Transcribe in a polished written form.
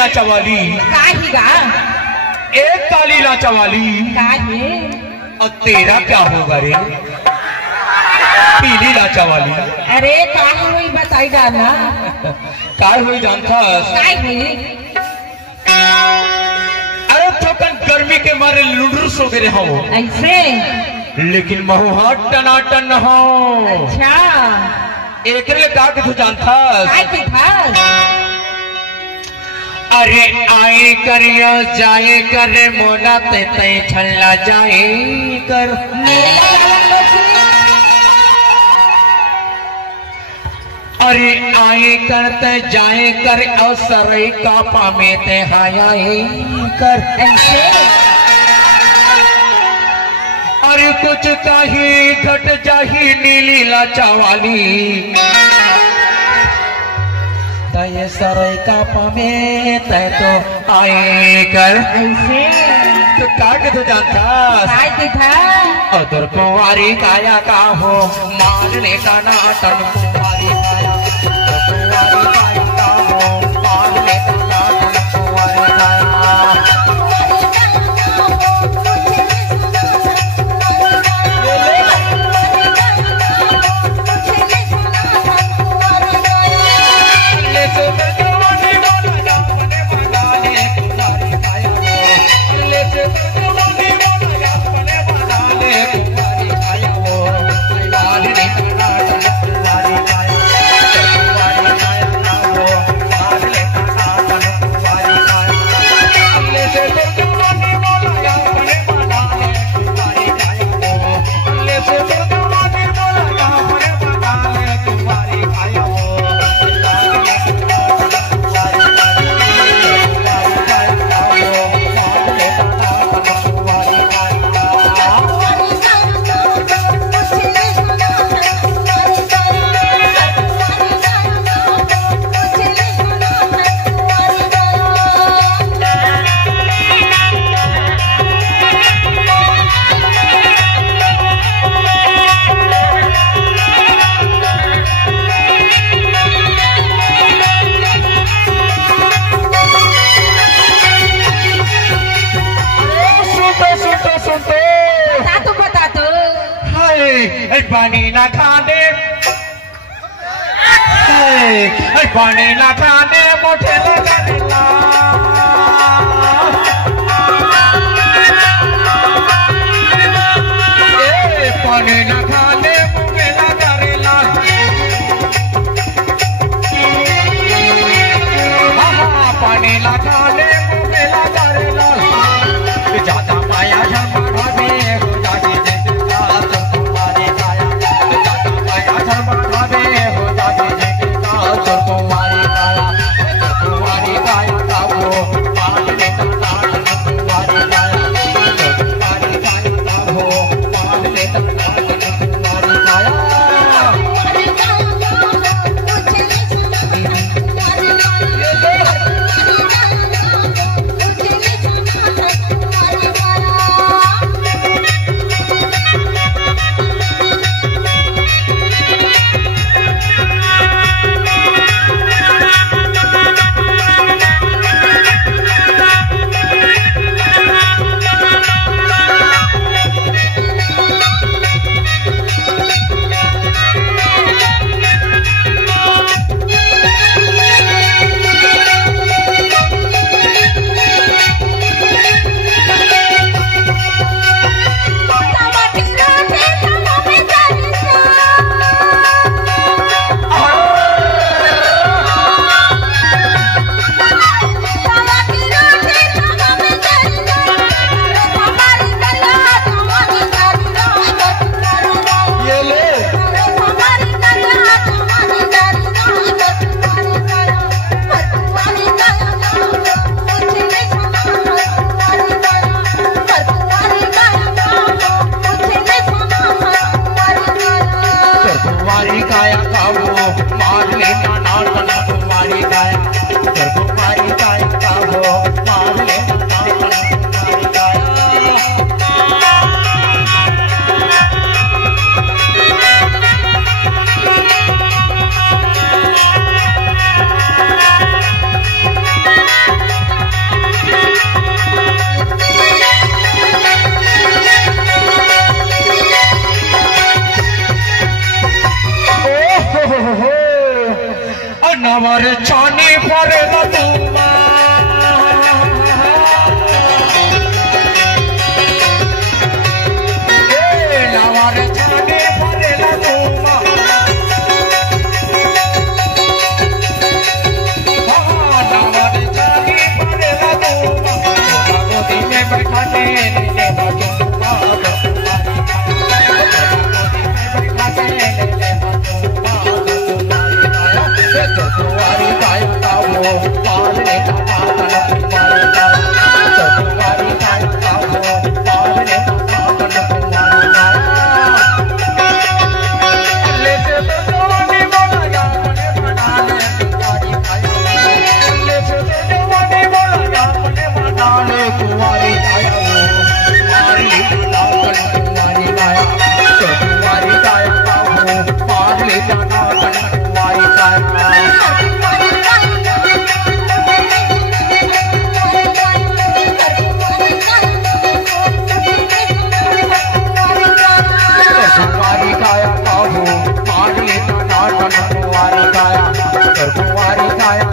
लाचा वाली काहीगा एक काली लाचा वाली काहे और तेरा क्या होगा रे पीली लाचा वाली। अरे काहे हुई बताई जाना काय हुई जानता काय हुई अरे थोकन गर्मी के मारे लुडरूस हो गए हो ऐसे लेकिन महुहाट टनाटन हो। अच्छा एक का कि तू जानता काय की था अरे आए करियो जाए कर मोला ते तय छल्ला जाए कर अरे आए करते जाए कर अवसर का पामे ते हायाए कर ऐसे अरे कुछ काही घट जाही नीली लाचा वाली तय सरे का पामे तय तो आए कर ऐसे तो काट तो जानता काय की था अदर कुंवारी काया का हो मारने का नाटन कुंवारी काया कुंवारी काया का हो मारने का नाटन कुंवारी काया। पानी ना खाने पानी ना खाने मोटे लगेला पानी ना खाने मुझे लगेला पानी ना खाने मुझे लगेला ज्यादा माया झमा ढाबे हो जाती हो नवर चानी फरे तुमा नवर चानी फरे तुमा नवर चानी फरे तुमा गोदी में बैठाने तुम्हारी काया का हो पालने का नाटन तुम्हारी काया तुम्हारी काया का हो पालने का नाटन तुम्हारी काया ले से तो जवानी बोला यार मने बना ले तुम्हारी काया ले से तो जवानी बोला यार मने बना ले तुम्हारी काया हो तुम्हारी नाटन तुम्हारी काया तुम्हारी काया का हो पालने का नाटन तुम्हारी काया तुम्हारी काया का हो पानी का नाटन तुम्हारी काया